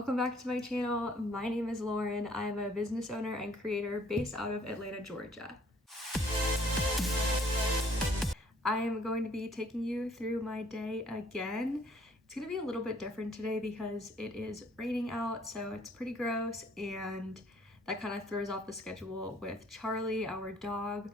Welcome back to my channel. My name is Lauren. I'm a business owner and creator based out of Atlanta, Georgia. I am going to be taking you through my day again. It's going to be a little bit different today because it is raining out, so it's pretty gross, and that kind of throws off the schedule with Charlie, our dog,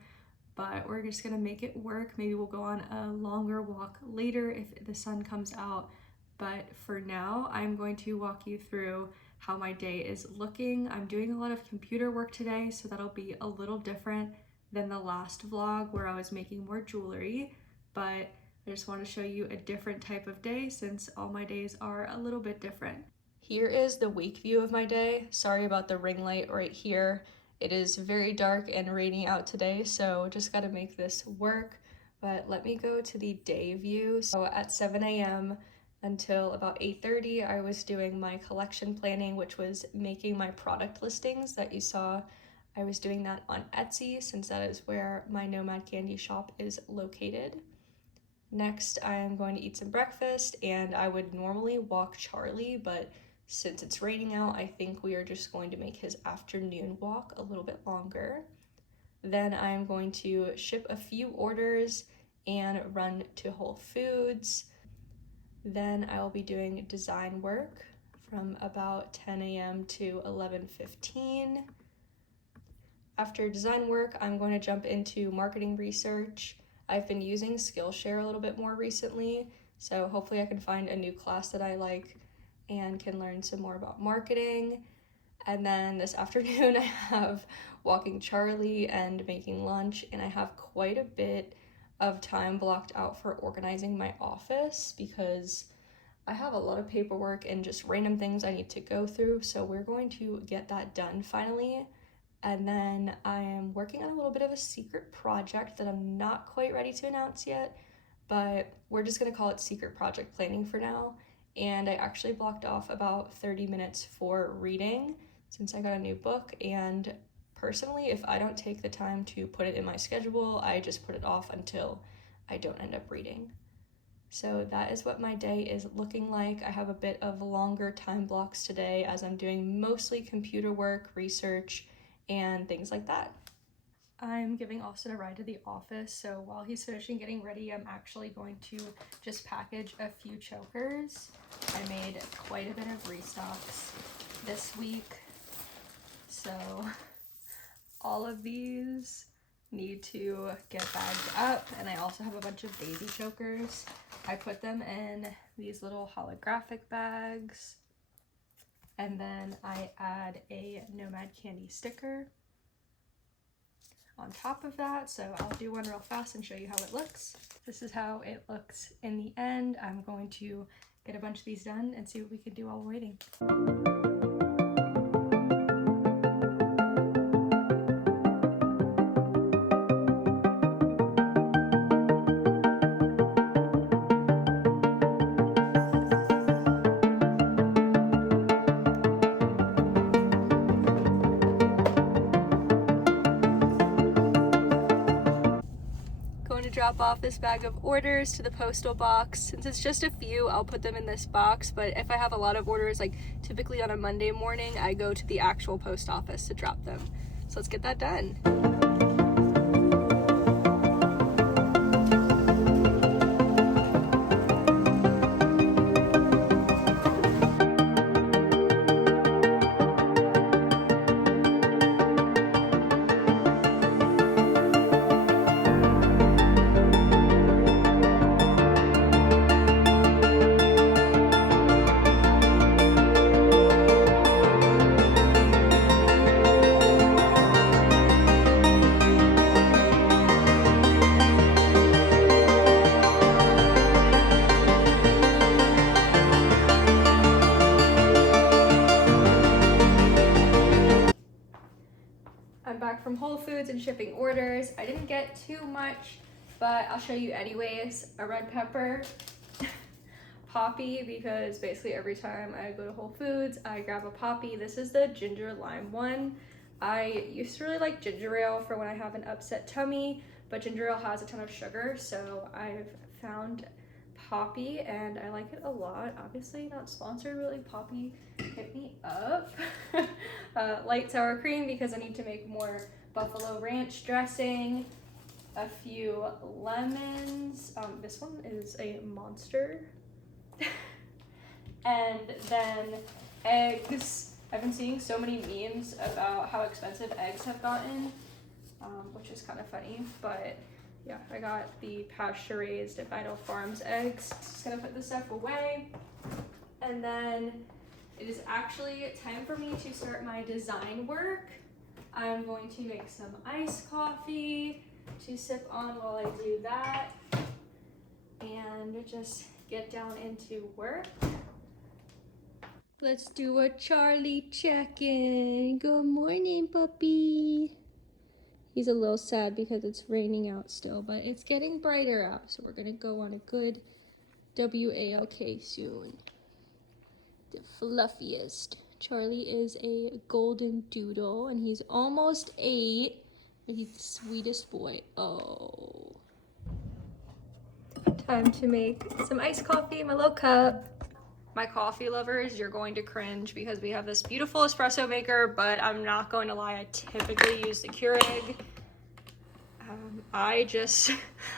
but we're just going to make it work. Maybe we'll go on a longer walk later if the sun comes out. But for now, I'm going to walk you through how my day is looking. I'm doing a lot of computer work today, so that'll be a little different than the last vlog where I was making more jewelry, but I just want to show you a different type of day since all my days are a little bit different. Here is the week view of my day. Sorry about the ring light right here. It is very dark and rainy out today, so just got to make this work. But let me go to the day view. So at 7 a.m. until about 8:30, I was doing my collection planning, which was making my product listings that you saw. I was doing that on Etsy since that is where my Nomad candy shop is located. Next, I am going to eat some breakfast, and I would normally walk Charlie, but since it's raining out, I think we are just going to make his afternoon walk a little bit longer. Then I'm going to ship a few orders and run to Whole Foods. Then I will be doing design work from about 10 a.m. to 11:15. After design work, I'm going to jump into marketing research. I've been using Skillshare a little bit more recently, so hopefully I can find a new class that I like and can learn some more about marketing. And then this afternoon I have walking Charlie and making lunch, and I have quite a bit of time blocked out for organizing my office because I have a lot of paperwork and just random things I need to go through, so we're going to get that done finally. And then I am working on a little bit of a secret project that I'm not quite ready to announce yet, but we're just gonna call it secret project planning for now. And I actually blocked off about 30 minutes for reading since I got a new book, and personally, if I don't take the time to put it in my schedule, I just put it off until I don't end up reading. So that is what my day is looking like. I have a bit of longer time blocks today as I'm doing mostly computer work, research, and things like that. I'm giving Austin a ride to the office, so while he's finishing getting ready, I'm actually going to just package a few chokers. I made quite a bit of restocks this week, so all of these need to get bagged up, and I also have a bunch of baby chokers. I put them in these little holographic bags, and then I add a Nomad candy sticker on top of that, so I'll do one real fast and show you how it looks. This is how it looks in the end. I'm going to get a bunch of these done and see what we can do while we're waiting. Drop off this bag of orders to the postal box. Since it's just a few, I'll put them in this box, but if I have a lot of orders, like typically on a Monday morning, I go to the actual post office to drop them. So let's get that done. From Whole Foods and shipping orders. I didn't get too much, but I'll show you anyways. A red pepper, poppy, because basically every time I go to Whole Foods, I grab a poppy. This is the ginger lime one. I used to really like ginger ale for when I have an upset tummy, but ginger ale has a ton of sugar, so I've found Poppy, and I like it a lot. Obviously not sponsored, really. Poppy, hit me up. Light sour cream because I need to make more buffalo ranch dressing. A few lemons. This one is a monster. And then eggs. I've been seeing so many memes about how expensive eggs have gotten, which is kind of funny, but yeah, I got the pasture-raised at Vital Farms eggs. Just gonna put this stuff away, and then it is actually time for me to start my design work. I'm going to make some iced coffee to sip on while I do that, and just get down into work. Let's do a Charlie check-in. Good morning, puppy. He's a little sad because it's raining out still, but it's getting brighter out, so we're gonna go on a good WALK soon. The fluffiest. Charlie is a golden doodle, and he's almost 8, and he's the sweetest boy. Oh. Time to make some iced coffee in my little cup. My coffee lovers, you're going to cringe because we have this beautiful espresso maker, but I'm not going to lie, I typically use the Keurig. I just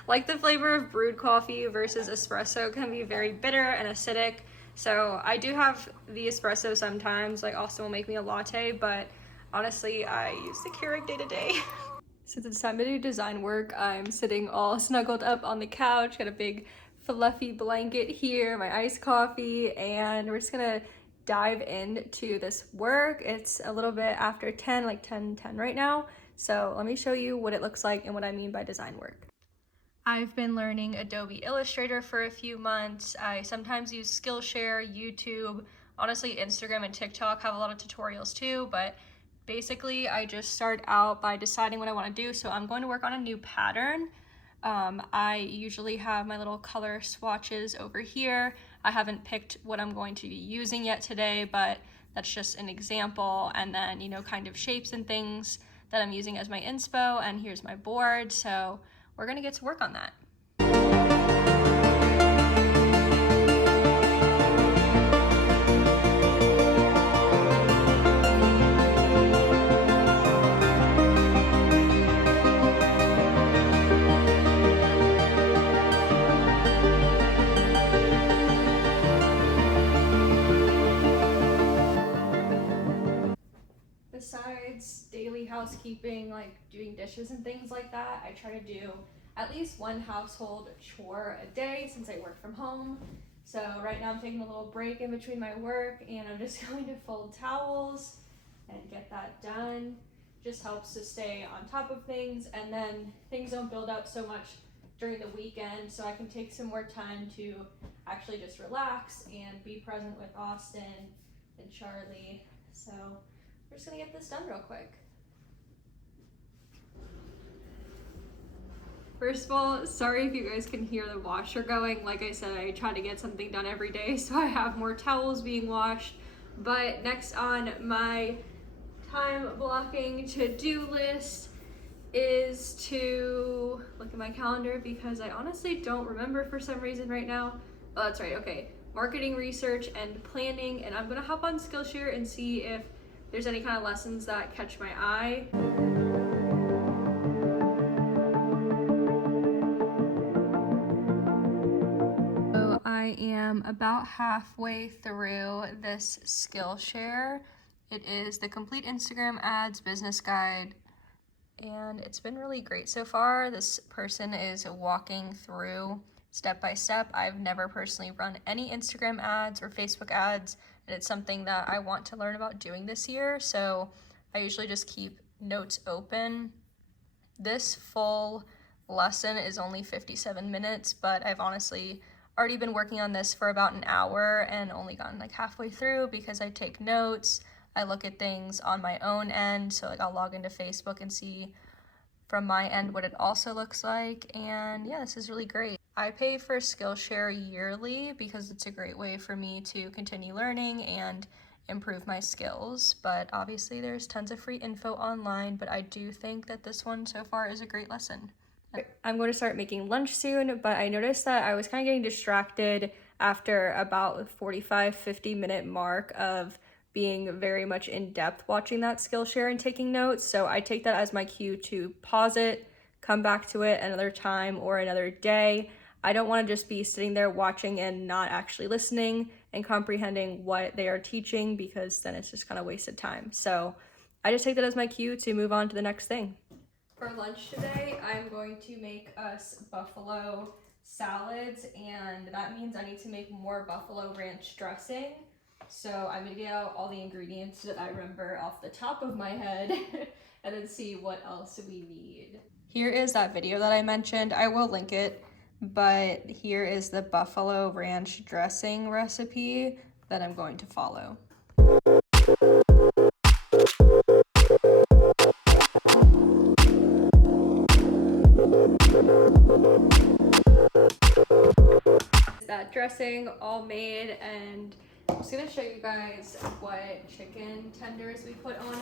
like the flavor of brewed coffee versus espresso can be very bitter and acidic. So I do have the espresso sometimes, like Austin will make me a latte, but honestly, I use the Keurig day to day. Since it's time to do design work, I'm sitting all snuggled up on the couch, got a big fluffy blanket here, my iced coffee, and we're just gonna dive into this work. It's a little bit after 10, like 10:10 right now. So let me show you what it looks like and what I mean by design work. I've been learning Adobe Illustrator for a few months. I sometimes use Skillshare, YouTube, honestly Instagram and TikTok have a lot of tutorials too, but basically I just start out by deciding what I want to do. So I'm going to work on a new pattern. I usually have my little color swatches over here. I haven't picked what I'm going to be using yet today, but that's just an example. And then, you know, kind of shapes and things that I'm using as my inspo. And here's my board. So we're gonna get to work on that. Besides daily housekeeping, like doing dishes and things like that, I try to do at least one household chore a day since I work from home. So right now I'm taking a little break in between my work and I'm just going to fold towels and get that done. Just helps to stay on top of things, and then things don't build up so much during the weekend, so I can take some more time to actually just relax and be present with Austin and Charlie. So we're just gonna get this done real quick. First of all, sorry if you guys can hear the washer going. Like I said, I try to get something done every day, so I have more towels being washed. But next on my time blocking to-do list is to look at my calendar because I honestly don't remember for some reason right now. Oh, that's right, okay. Marketing research and planning, and I'm gonna hop on Skillshare and see if there's any kind of lessons that catch my eye. So I am about halfway through this Skillshare. It is the Complete Instagram Ads Business Guide, and it's been really great so far. This person is walking through step by step. I've never personally run any Instagram ads or Facebook ads, and it's something that I want to learn about doing this year, so I usually just keep notes open. This full lesson is only 57 minutes, but I've honestly already been working on this for about an hour and only gotten like halfway through because I take notes, I look at things on my own end, so like I'll log into Facebook and see from my end what it also looks like, and yeah, this is really great. I pay for Skillshare yearly because it's a great way for me to continue learning and improve my skills, but obviously there's tons of free info online, but I do think that this one so far is a great lesson. I'm going to start making lunch soon, but I noticed that I was kind of getting distracted after about 45-50 minute mark of being very much in depth watching that Skillshare and taking notes. So I take that as my cue to pause it, come back to it another time or another day. I don't want to just be sitting there watching and not actually listening and comprehending what they are teaching, because then it's just kind of wasted time. So I just take that as my cue to move on to the next thing. For lunch today, I'm going to make us buffalo salads, and that means I need to make more buffalo ranch dressing. So I'm gonna get out all the ingredients that I remember off the top of my head and then see what else we need. Here is that video that I mentioned. I will link it, but here is the buffalo ranch dressing recipe that I'm going to follow. That dressing all made, and I'm just gonna show you guys what chicken tenders we put on it.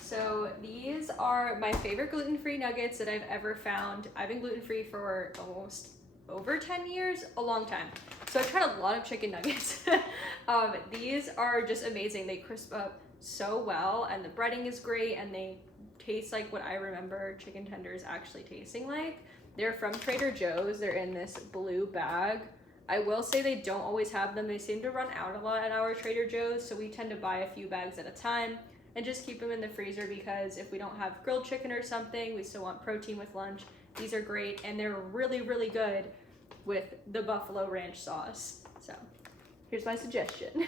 So these are my favorite gluten-free nuggets that I've ever found. I've been gluten-free for almost over 10 years, a long time. So I've tried a lot of chicken nuggets. These are just amazing. They crisp up so well, and the breading is great, and they taste like what I remember chicken tenders actually tasting like. They're from Trader Joe's. They're in this blue bag. I will say they don't always have them. They seem to run out a lot at our Trader Joe's, so we tend to buy a few bags at a time and just keep them in the freezer, because if we don't have grilled chicken or something, we still want protein with lunch. These are great, and they're really, really good with the buffalo ranch sauce. So here's my suggestion.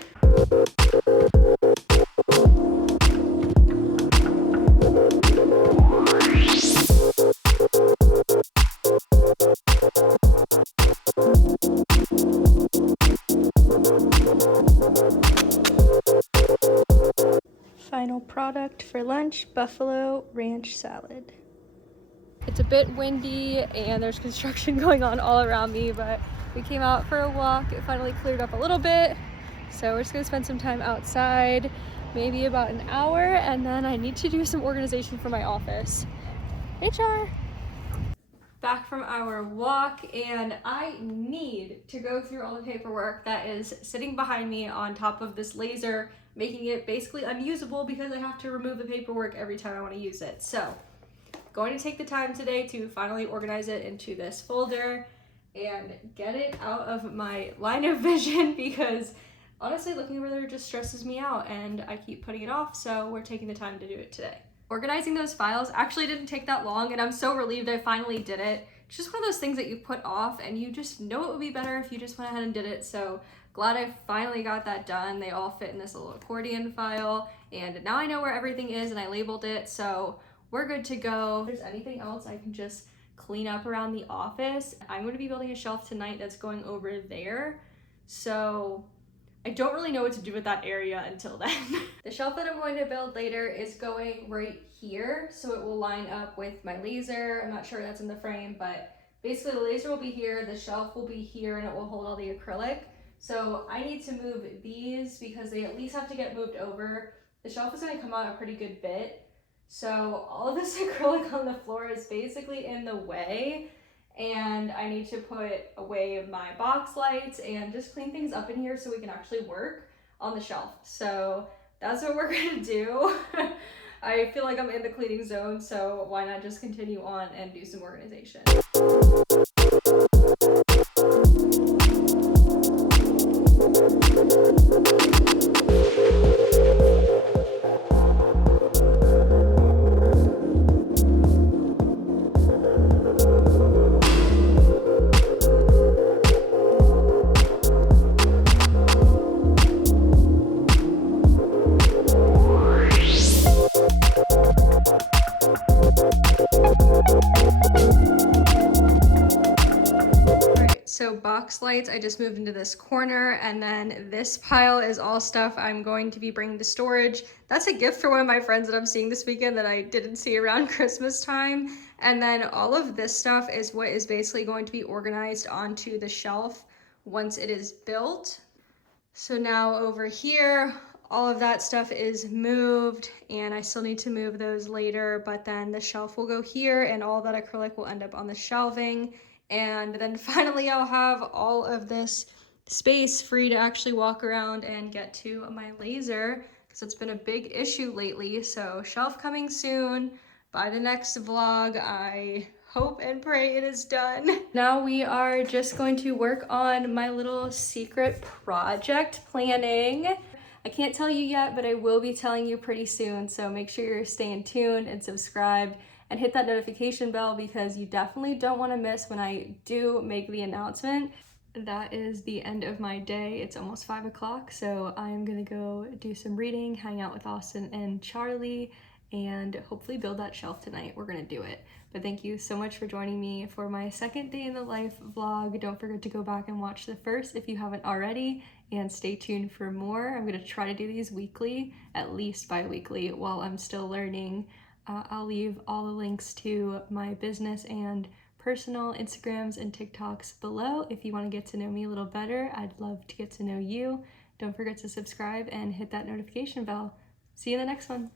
Final product for lunch, buffalo ranch salad. It's a bit windy and there's construction going on all around me, but we came out for a walk. It finally cleared up a little bit. So we're just gonna spend some time outside, maybe about an hour, and then I need to do some organization for my office. HR! Back from our walk, and I need to go through all the paperwork that is sitting behind me on top of this laser, making it basically unusable because I have to remove the paperwork every time I want to use it. So going to take the time today to finally organize it into this folder and get it out of my line of vision, because honestly looking over there just stresses me out and I keep putting it off, so we're taking the time to do it today. Organizing those files actually didn't take that long, and I'm so relieved I finally did it. It's just one of those things that you put off and you just know it would be better if you just went ahead and did it. So glad I finally got that done. They all fit in this little accordion file, and now I know where everything is and I labeled it, so we're good to go. If there's anything else I can just clean up around the office, I'm going to be building a shelf tonight that's going over there. So I don't really know what to do with that area until then. The shelf that I'm going to build later is going right here, so it will line up with my laser. I'm not sure that's in the frame, but basically the laser will be here, the shelf will be here, and it will hold all the acrylic. So I need to move these because they at least have to get moved over. The shelf is going to come out a pretty good bit, so all of this acrylic on the floor is basically in the way, and I need to put away my box lights and just clean things up in here so we can actually work on the shelf. So that's what we're gonna do. I feel like I'm in the cleaning zone, so why not just continue on and do some organization. So box lights, I just moved into this corner, and then this pile is all stuff I'm going to be bringing to storage. That's a gift for one of my friends that I'm seeing this weekend that I didn't see around Christmas time. And then all of this stuff is what is basically going to be organized onto the shelf once it is built. So now over here, all of that stuff is moved, and I still need to move those later, but then the shelf will go here and all that acrylic will end up on the shelving. And then finally I'll have all of this space free to actually walk around and get to my laser, because it's been a big issue lately. So shelf coming soon. By the next vlog, I hope and pray it is done. Now we are just going to work on my little secret project planning. I can't tell you yet, but I will be telling you pretty soon. So make sure you're staying tuned and subscribed and hit that notification bell, because you definitely don't want to miss when I do make the announcement. That is the end of my day. It's almost 5 o'clock, so I'm gonna go do some reading, hang out with Austin and Charlie, and hopefully build that shelf tonight. We're gonna do it. But thank you so much for joining me for my second day in the life vlog. Don't forget to go back and watch the first if you haven't already, and stay tuned for more. I'm gonna try to do these weekly, at least bi-weekly, while I'm still learning. I'll leave all the links to my business and personal Instagrams and TikToks below if you want to get to know me a little better. I'd love to get to know you. Don't forget to subscribe and hit that notification bell. See you in the next one.